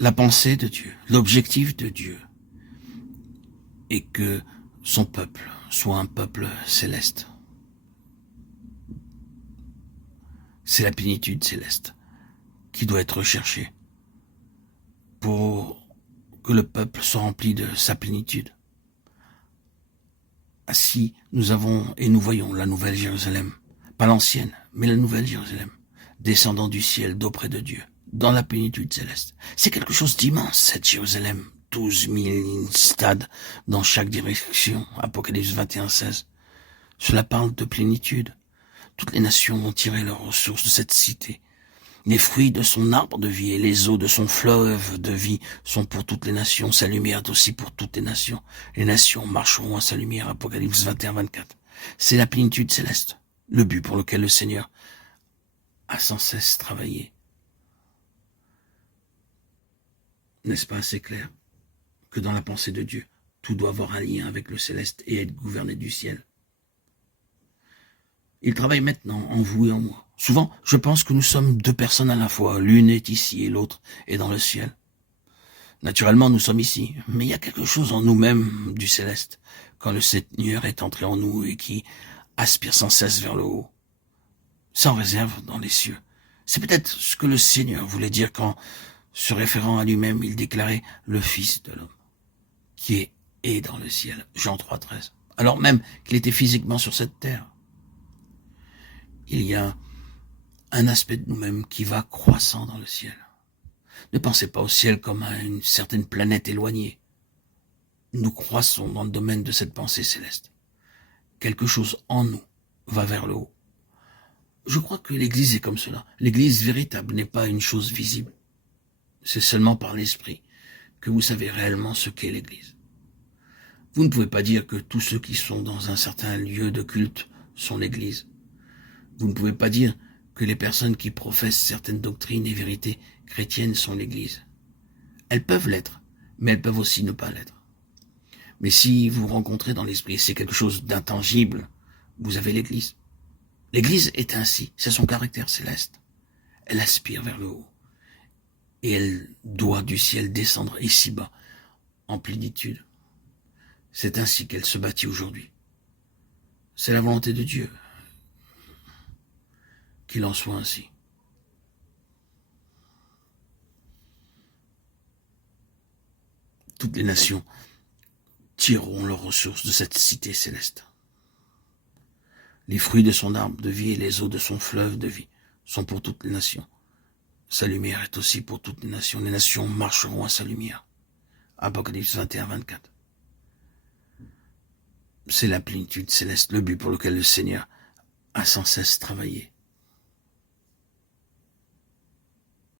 la pensée de Dieu, l'objectif de Dieu est que son peuple soit un peuple céleste. C'est la plénitude céleste qui doit être recherchée pour que le peuple soit rempli de sa plénitude. Ainsi, nous avons et nous voyons la nouvelle Jérusalem, pas l'ancienne, mais la nouvelle Jérusalem, descendant du ciel d'auprès de Dieu, dans la plénitude céleste. C'est quelque chose d'immense, cette Jérusalem. 12 000 stades dans chaque direction, Apocalypse 21:16. Cela parle de plénitude. Toutes les nations vont tirer leurs ressources de cette cité. Les fruits de son arbre de vie et les eaux de son fleuve de vie sont pour toutes les nations. Sa lumière est aussi pour toutes les nations. Les nations marcheront à sa lumière, Apocalypse 21:24. C'est la plénitude céleste, le but pour lequel le Seigneur a sans cesse travaillé. N'est-ce pas assez clair que dans la pensée de Dieu, tout doit avoir un lien avec le céleste et être gouverné du ciel? Il travaille maintenant en vous et en moi. Souvent, je pense que nous sommes deux personnes à la fois. L'une est ici et l'autre est dans le ciel. Naturellement, nous sommes ici, mais il y a quelque chose en nous-mêmes du céleste, quand le Seigneur est entré en nous et qui aspire sans cesse vers le haut, sans réserve dans les cieux. C'est peut-être ce que le Seigneur voulait dire quand, se référant à lui-même, il déclarait le Fils de l'homme, qui est dans le ciel. Jean 3:13. Alors même qu'il était physiquement sur cette terre. Il y a un aspect de nous-mêmes qui va croissant dans le ciel. Ne pensez pas au ciel comme à une certaine planète éloignée. Nous croissons dans le domaine de cette pensée céleste. Quelque chose en nous va vers le haut. Je crois que l'Église est comme cela. L'Église véritable n'est pas une chose visible. C'est seulement par l'Esprit que vous savez réellement ce qu'est l'Église. Vous ne pouvez pas dire que tous ceux qui sont dans un certain lieu de culte sont l'Église. Vous ne pouvez pas dire que les personnes qui professent certaines doctrines et vérités chrétiennes sont l'Église. Elles peuvent l'être, mais elles peuvent aussi ne pas l'être. Mais si vous rencontrez dans l'esprit, c'est quelque chose d'intangible, vous avez l'Église. L'Église est ainsi, c'est son caractère céleste. Elle aspire vers le haut. Et elle doit du ciel descendre ici-bas, en plénitude. C'est ainsi qu'elle se bâtit aujourd'hui. C'est la volonté de Dieu. Qu'il en soit ainsi. Toutes les nations tireront leurs ressources de cette cité céleste. Les fruits de son arbre de vie et les eaux de son fleuve de vie sont pour toutes les nations. Sa lumière est aussi pour toutes les nations. Les nations marcheront à sa lumière. Apocalypse 21:24. C'est la plénitude céleste, le but pour lequel le Seigneur a sans cesse travaillé.